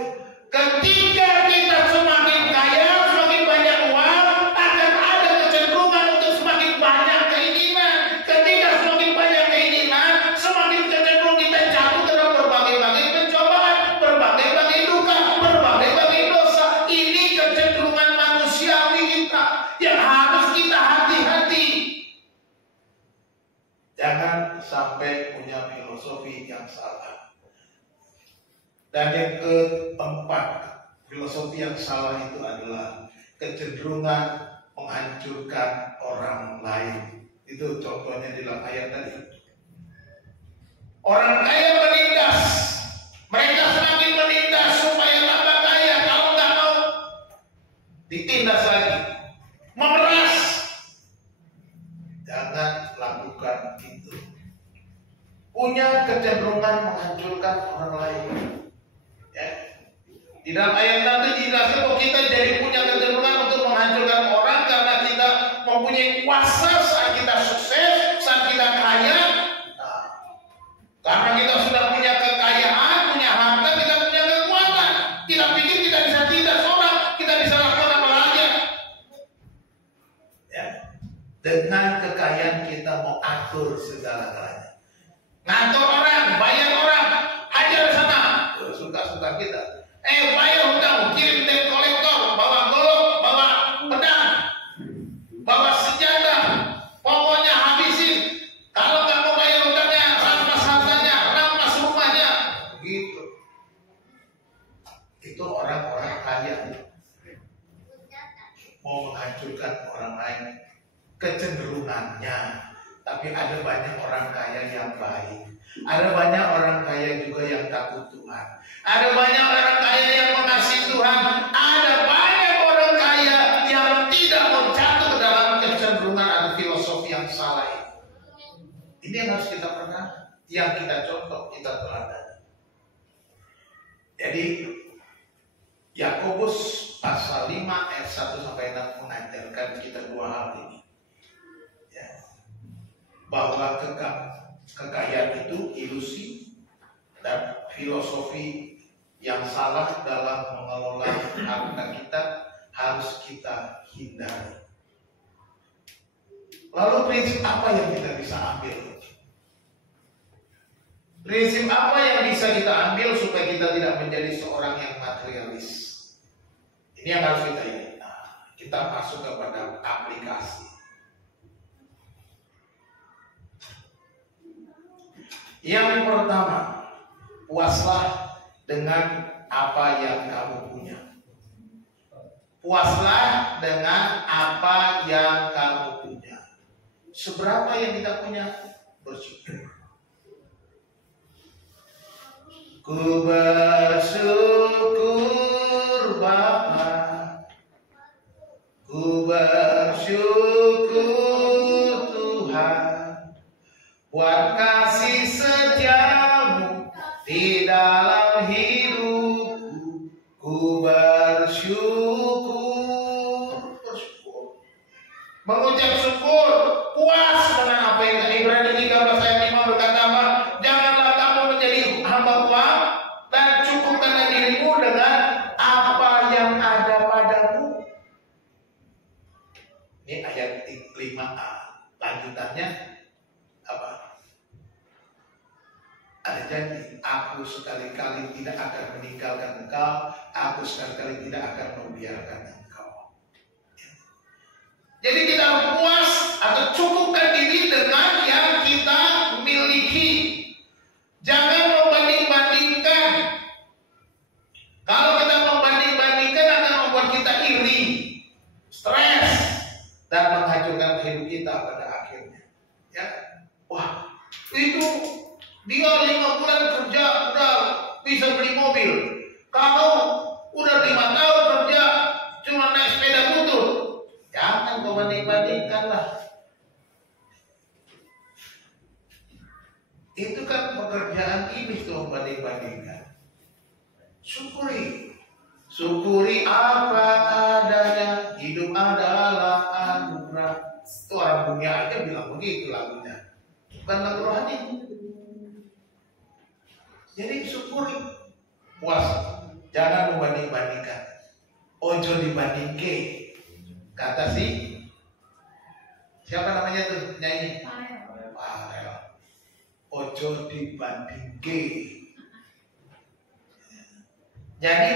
Ketika kita semakin kaya, semakin banyak uang, akan ada kecenderungan untuk semakin banyak keinginan. Ketika semakin banyak keinginan, semakin cenderung kita jatuh dalam berbagai-bagai pencobaan, berbagai-bagai duka, berbagai-bagai dosa. Ini kecenderungan manusiawi kita yang harus kita hati-hati. Jangan sampai punya filosofi yang salah. Dan yang keempat, filosofi yang salah itu adalah kecenderungan menghancurkan orang lain. Itu contohnya di dalam ayat tadi. Orang kaya menindas, mereka semakin menindas supaya tambah kaya. Kalau nggak mau ditindas lagi, memeras. Jangan lakukan itu. Punya kecenderungan menghancurkan orang lain. Ya. Di dalam ayat nanti dijelaskan bahwa kita jadi punya kecenderungan untuk menghancurkan orang karena kita mempunyai kuasa saat kita sukses, saat kita kaya. Karena kita sudah punya kekayaan, punya harta, kita punya kekuatan. Kita pikir kita bisa tindas orang, kita bisa lakukan apa saja. Ya. Dengan kekayaan kita mau atur segala-galanya. Ngatur orang, bayar orang, hajar sana. Suka-suka kita. Bayar hutang, kirim debt kolektor, bawa golok, bawa pedang, bawa senjata. Pokoknya habisin. Kalau nggak mau bayar hutangnya, rampas hartanya, rampas rumahnya. Gitu. Itu orang-orang kaya mau menghancurkan orang lain, kecenderungannya. Tapi ada banyak orang kaya yang baik. Ada banyak orang kaya juga yang takut Tuhan. Ada banyak orang kaya yang mengasihi Tuhan. Ada banyak orang kaya yang tidak mau jatuh ke dalam kecenderungan atau filosofi yang salah ini. Ini yang harus kita pernah, yang kita contoh, kita teladani. Jadi Yakobus pasal 5 ayat 1 sampai 6 mengajarkan kita dua hal ini. Bahwa kekayaan itu ilusi, dan filosofi yang salah dalam mengelola harta kita harus kita hindari. Lalu prinsip apa yang kita bisa ambil? Prinsip apa yang bisa kita ambil supaya kita tidak menjadi seorang yang materialis? Ini yang harus kita ingat. Nah, kita masuk kepada aplikasi. Yang pertama, puaslah dengan apa yang kamu punya. Puaslah dengan apa yang kamu punya. Seberapa yang kita punya, bersyukur. Ku bersyukur Bapa, ku bersyukur Tuhan, buat kasih setiamu di dalam hidupku. Ku bersyukur, mengucap syukur, puas dengan apa yang Ibrani 13 ayat 5 berkata apa? Janganlah kamu menjadi hamba uang dan cukupkanlah dirimu dengan apa yang ada padamu. Ini ayat 5a. Lanjutannya apa? Ada janji, aku sekali-kali tidak akan meninggalkan engkau, aku sekali-kali tidak akan membiarkan engkau. Jadi kita puas atau cukupkan diri dengan yang kita miliki. Jangan membanding-bandingkan. Kalau kita membanding-bandingkan akan membuat kita iri, stres, dan menghancurkan hidup kita pada akhirnya. Ya, wah, itu dia 5 bulan kerja udah bisa beli mobil. Kamu udah 5 tahun kerja cuma naik sepeda butut. Jangan kau banding-bandingkan lah. Itu kan pekerjaan iblis tuh banding-bandingkan. Syukuri. Syukuri apa adanya. Hidup adalah anugerah. Itu orang dunia aja bilang begitu lagunya. Bukan lagu rohani. Jadi syukuri, puas, jangan membanding-bandingkan. Ojo dibandingke, kata si siapa namanya tuh nyanyi? Farel. Ojo dibandingke. Jadi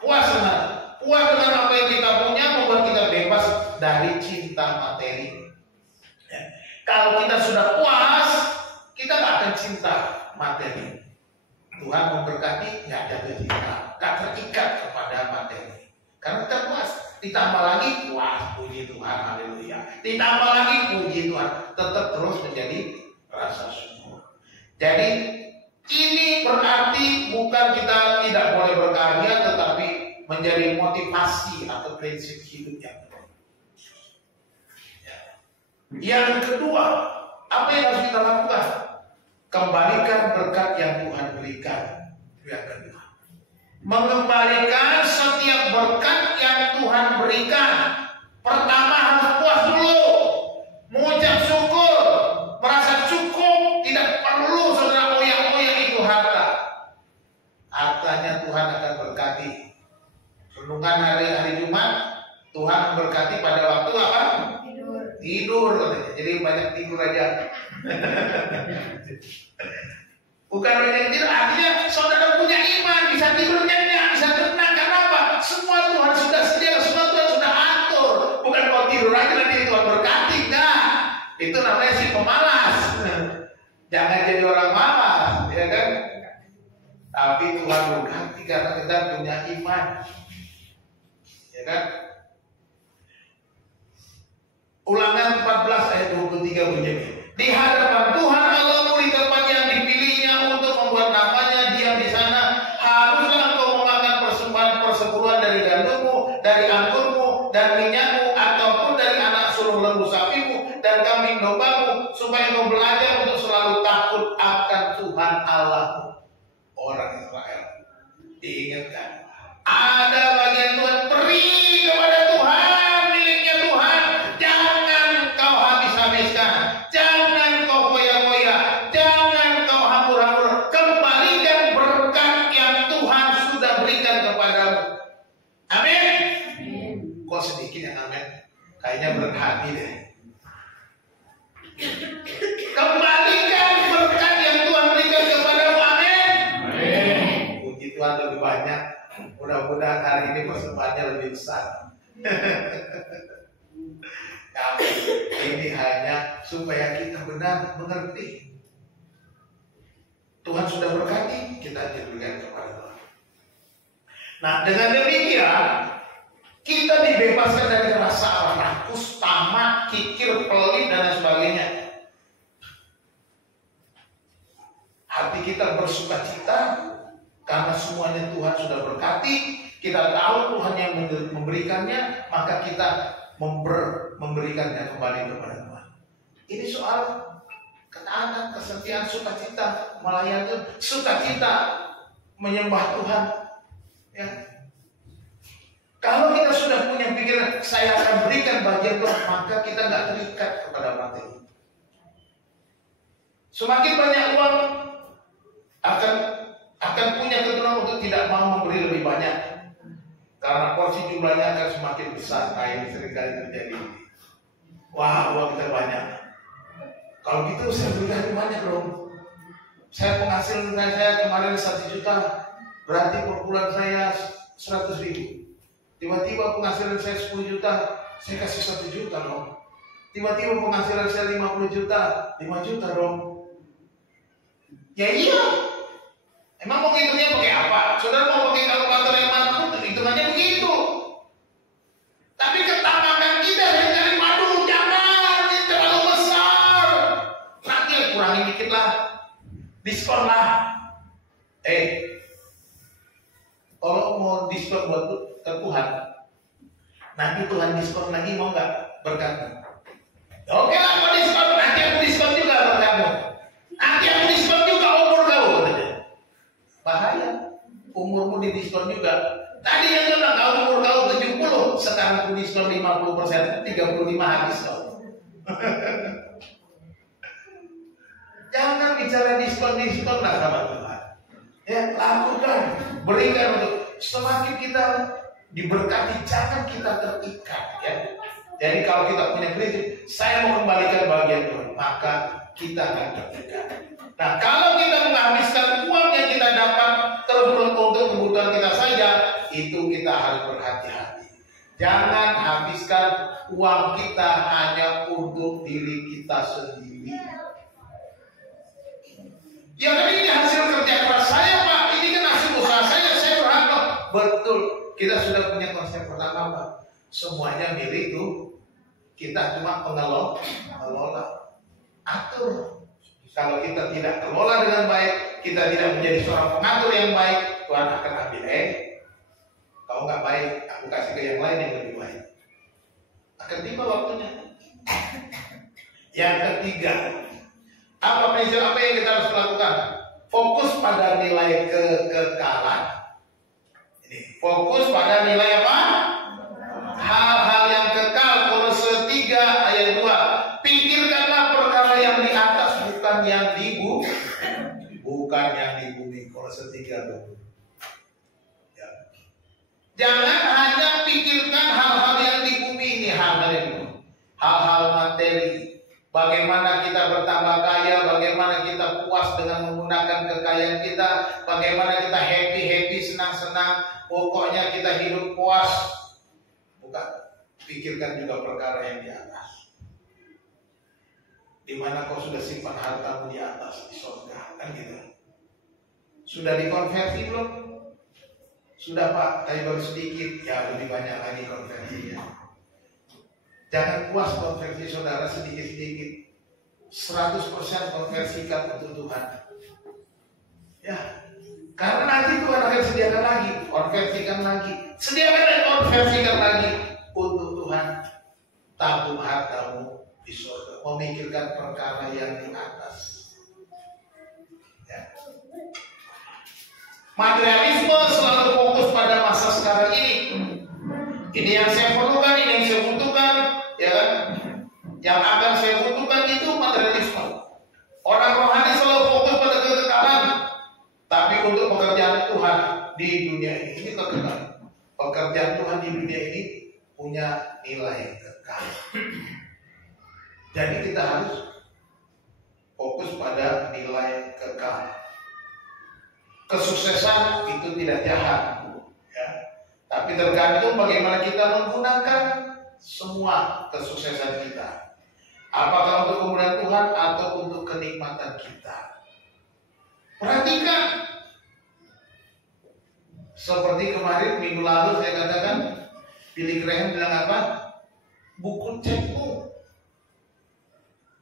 puas dengan apa yang kita punya membuat kita bebas dari cinta materi. Kalau kita sudah puas, kita nggak akan cinta materi. Tuhan memberkati, nggak jatuh cinta, nggak terikat kepada materi. Karena kita puas, ditambah lagi puas, puji Tuhan, haleluya. Ditambah lagi puji Tuhan, tetap terus menjadi rasa syukur. Jadi ini berarti bukan kita tidak boleh berkarya, tetapi menjadi motivasi atau prinsip hidup yang baik. Yang kedua, apa yang harus kita lakukan? Kembalikan berkat yang Tuhan berikan. Yang kedua, mengembalikan setiap berkat yang Tuhan berikan. Pertama harus puas dulu, mengucap syukur, merasa cukup, tidak perlu saudara oyak-oyak itu harta. Hartanya Tuhan akan berkati. Renungan hari Jumat, Tuhan memberkati pada waktu apa? Tidur. Jadi banyak tidur aja. Bukan banyak tidur, artinya saudara punya iman, bisa tidur nyenyak, bisa tenang. Karena apa? Semua Tuhan sudah sedia, semua Tuhan sudah atur. Bukan kau tidur aja nanti Tuhan berkati, enggak. Itu namanya si pemalas. Jangan jadi orang malas, ya kan? Tapi Tuhan berkati karena kita punya iman, ya kan? Ulangan 14 ayat 23 bunyi. Di hadapan Tuhan Allahmu di tempat yang dipilihnya untuk membuat namanya diam di sana, haruslah engkau memakan persembahan persepuluhan dari gandummu, dari anggurmu, dan minyakmu, ataupun dari anak sulung lembu sapimu dan kambing dombamu, supaya engkau belajar untuk selalu takut akan Tuhan Allahmu. Orang Israel diingatkan, ada bagian Tuhan beri kepada Tuhan. Jangan kau foya-foya, jangan kau hambur-hambur, kembalikan kayaknya berat hati deh. Kembalikan berkat yang Tuhan berikan kepadamu, amin. Puji Tuhan lebih banyak. Mudah-mudahan hari ini persembahannya lebih besar. Nah, ini hanya supaya kita benar mengerti. Tuhan sudah berkati, kita berikan kepada Tuhan. Nah, dengan demikian kita dibebaskan dari rasa rakus, tamak, kikir, pelit, dan lain sebagainya. Hati kita bersuka cita karena semuanya Tuhan sudah berkati. Kita tahu Tuhan yang memberikannya, maka kita memberikannya kembali kepada Tuhan. Ini soal ketaatan, kesetiaan, sukacita melayani, sukacita menyembah Tuhan. Ya. Kalau kita sudah punya pikiran saya akan berikan bagian Tuhan, maka kita nggak terikat kepada materi. Semakin banyak uang akan punya keturunan untuk tidak mau memberi lebih banyak, karena porsi jumlahnya akan semakin besar. Nah, ini seringkali terjadi. Wah, uang kita banyak. Kalau gitu saya berikan banyak dong. Saya penghasilan saya kemarin 1 juta, berarti per bulan saya 100.000. Tiba-tiba penghasilan saya 10 juta, saya kasih 1 juta dong. Tiba-tiba penghasilan saya 50 juta, 5 juta dong. Ya iya. Emang mau hitungnya pakai apa? Saudara mau pakai kalkulator yang mana? Hitungannya begitu. Tapi ketamakan kita dari madu, jangan, ini terlalu besar. Nanti kurangi dikit lah, diskon lah. Kalau mau diskon buat Tuhan, nanti Tuhan diskon lagi, mau nggak berkatmu? Oke lah, mau diskon, nanti aku diskon juga berkatmu. Nanti aku diskon juga umur kau. Bahaya, umurmu di diskon juga. Tadi yang bilang kau umur kau 70, sekarang aku diskon 50%, 35 habis kau. Jangan bicara diskon lah sama Tuhan. Ya, lakukan, berikan untuk semakin kita diberkati, jangan kita terikat. Ya. Jadi kalau kita punya prinsip, saya mau kembalikan bagian Tuhan, maka kita akan terikat. Nah, kalau kita menghabiskan uang yang kita dapat terus untuk kebutuhan kita saja, itu kita harus berhati-hati. Jangan habiskan uang kita hanya untuk diri kita sendiri. Ya kan ini hasil kerja keras saya, Pak. Ini kan hasil usaha saya berhak. Betul. Kita sudah punya konsep pertama, Pak. Semuanya milik itu. Kita cuma pengelola. Atur. Kalau kita tidak kelola dengan baik, kita tidak menjadi seorang pengatur yang baik, Tuhan akan ambil. Kalau nggak baik, aku kasih ke yang lain yang lebih baik. Akan tiba waktunya. Yang ketiga, apa prinsip apa yang kita harus lakukan? Fokus pada nilai kekekalan. Ini fokus pada nilai apa? Hal-hal yang kekal. Kolose 3 ayat 2. Pikirkanlah perkara yang di atas, bukan yang di bumi. Bukan yang di bumi. Kolose 3. Ya. Jangan hanya pikirkan hal-hal yang di bumi ini, hal-hal materi. Bagaimana kita bertambah kaya, bagaimana kita puas dengan menggunakan kekayaan kita, bagaimana kita happy, senang-senang, pokoknya kita hidup puas. Bukan, pikirkan juga perkara yang di atas. Di mana kau sudah simpan hartamu di atas, di surga, kan gitu. Sudah dikonversi belum? Sudah Pak, tapi baru sedikit, ya lebih banyak lagi konversinya. Jangan puas konversi saudara sedikit-sedikit. 100% konversikan untuk Tuhan. Ya, karena nanti Tuhan akan sediakan lagi, konversikan lagi, sediakan dan konversikan lagi untuk Tuhan. Tabung hartamu di surga, memikirkan perkara yang di atas. Ya. Materialisme selalu fokus pada masa sekarang ini. Ini yang saya perlukan, ini yang saya butuhkan, ya kan? Yang akan saya butuhkan itu materialisme. Orang rohani selalu fokus pada kekekalan, tapi untuk pekerjaan Tuhan di dunia ini kekekalan. Pekerjaan Tuhan di dunia ini punya nilai kekal. kekal. Jadi kita harus fokus pada nilai kekal. Kesuksesan itu tidak jahat, ya. Tapi tergantung bagaimana kita menggunakan semua kesuksesan kita. Apakah untuk kemuliaan Tuhan atau untuk kenikmatan kita. Perhatikan. Seperti kemarin minggu lalu saya katakan, Billy Graham bilang apa? Buku cekmu.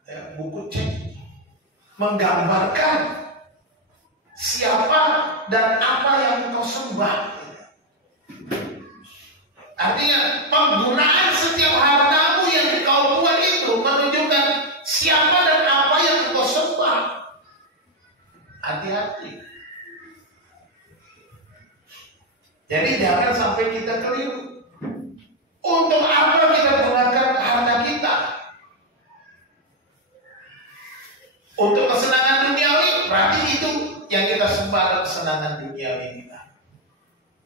Ya, buku cek menggambarkan siapa dan apa yang kau sembah. Artinya penggunaan setiap hartamu yang kau buat itu menunjukkan siapa dan apa yang kau sembah. Hati-hati. Jadi jangan sampai kita keliru. Untuk apa kita gunakan harta kita? Untuk kesenangan duniawi, berarti itu yang kita sembah, kesenangan duniawi kita.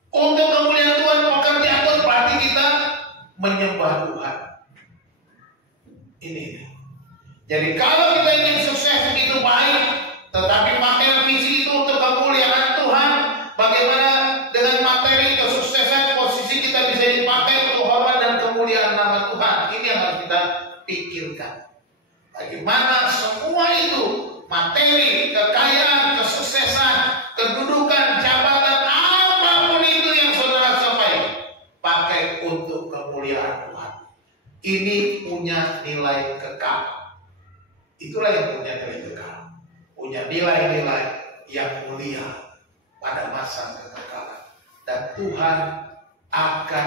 Untuk kemuliaan Tuhan, pekerjaan Tuhan, berarti kita menyembah Tuhan. Ini. Jadi kalau kita ingin sukses itu baik, tetapi pakai visi itu untuk kemuliaan Tuhan, bagaimana dengan materi kesuksesan, posisi kita bisa dipakai untuk hormat dan kemuliaan nama Tuhan. Ini yang harus kita pikirkan. Bagaimana semua itu, materi, kekayaan, kesuksesan, kedudukan, jabatan, apapun itu yang saudara capai, pakai untuk kemuliaan Tuhan. Ini punya nilai kekal. Itulah yang punya nilai kekal. Punya nilai-nilai yang mulia pada masa kekekalan. Dan Tuhan akan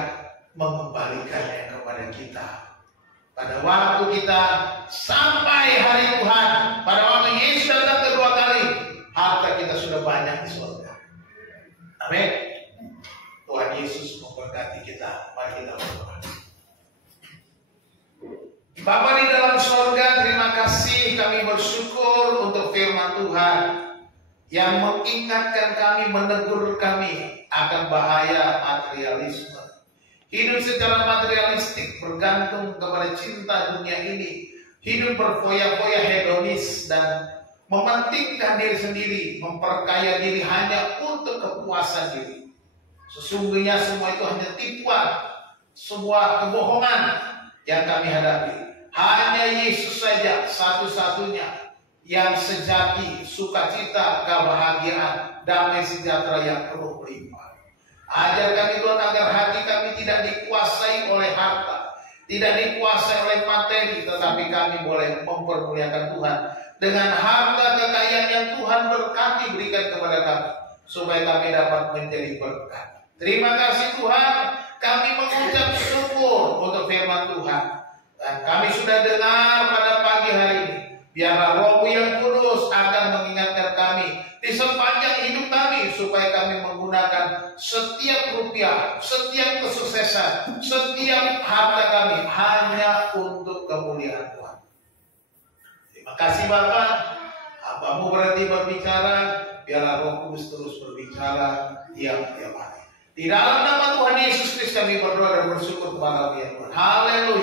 mengembalikannya kepada kita. Pada waktu kita sampai hari Tuhan, pada waktu Yesus datang kedua kali, harta kita sudah banyak di surga. Amin. Tuhan Yesus memberkati kita. Mari kita berdoa. Bapa di dalam surga, terima kasih, kami bersyukur untuk firman Tuhan yang mengingatkan kami, menegur kami akan bahaya materialisme. Hidup secara materialistik, bergantung kepada cinta dunia ini. Hidup berfoya-foya hedonis dan mementingkan diri sendiri, memperkaya diri hanya untuk kepuasan diri. Sesungguhnya semua itu hanya tipuan, sebuah kebohongan yang kami hadapi. Hanya Yesus saja satu-satunya yang sejati, sukacita, kebahagiaan, damai sejahtera yang penuh melimpah. Ajar kami Tuhan agar hati kami tidak dikuasai oleh harta, tidak dikuasai oleh materi, tetapi kami boleh mempermuliakan Tuhan dengan harta kekayaan yang Tuhan berkati berikan kepada kami, supaya kami dapat menjadi berkat. Terima kasih Tuhan, kami mengucap syukur untuk firman Tuhan. Dan kami sudah dengar pada pagi hari ini. Biarlah Roh-Mu yang kudus akan mengingatkan kami di sepanjang hidup kami, supaya kami menggunakan setiap rupiah, setiap kesuksesan, setiap harta kami hanya untuk kemuliaan Tuhan. Terima kasih Bapak. Hambamu berhenti berbicara, biarlah Roh Kudus terus berbicara tiap-tiap hari. Di dalam nama Tuhan Yesus Kristus kami berdoa dan bersyukur kepada Tuhan. Haleluya.